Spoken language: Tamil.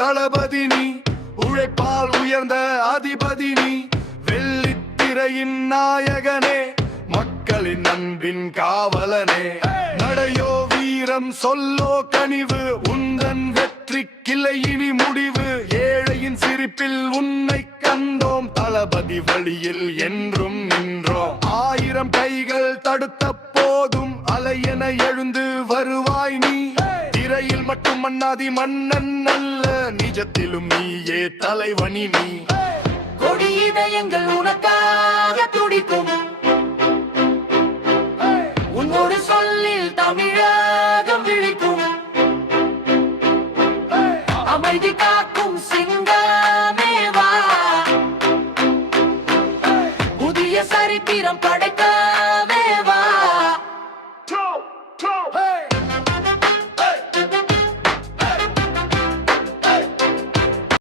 தளபதி நீ, உழைப்பால் உயர்ந்த அதிபதி நீ, வெள்ளித்திரையின் நாயகனே, மக்களின் அன்பின் காவலனே. நடையோ வீரம், சொல்லோ கனிவு, உந்தன் வெற்றி கிளை இனி முடிவு. ஏழையின் சிரிப்பில் உன்னை கண்டோம், தளபதி வழியில் என்றும் நின்றோம். 1000 கைகள் தடுத்த போதும் அலையென எழுந்து வருவாய் நீ. திரையில் மட்டும் மன்னாதி மன்னன் அல்ல, நிஜத்திலும் நீயே தலைவனி நீ. கொடி இதயங்கள் உனக்காக துடிக்கும், உன்னோடு சொல்லில் தமிழகம் விழிக்கும். அமைதி காக்கும் சிங்கமேவா, புதிய சரித்திரம் படை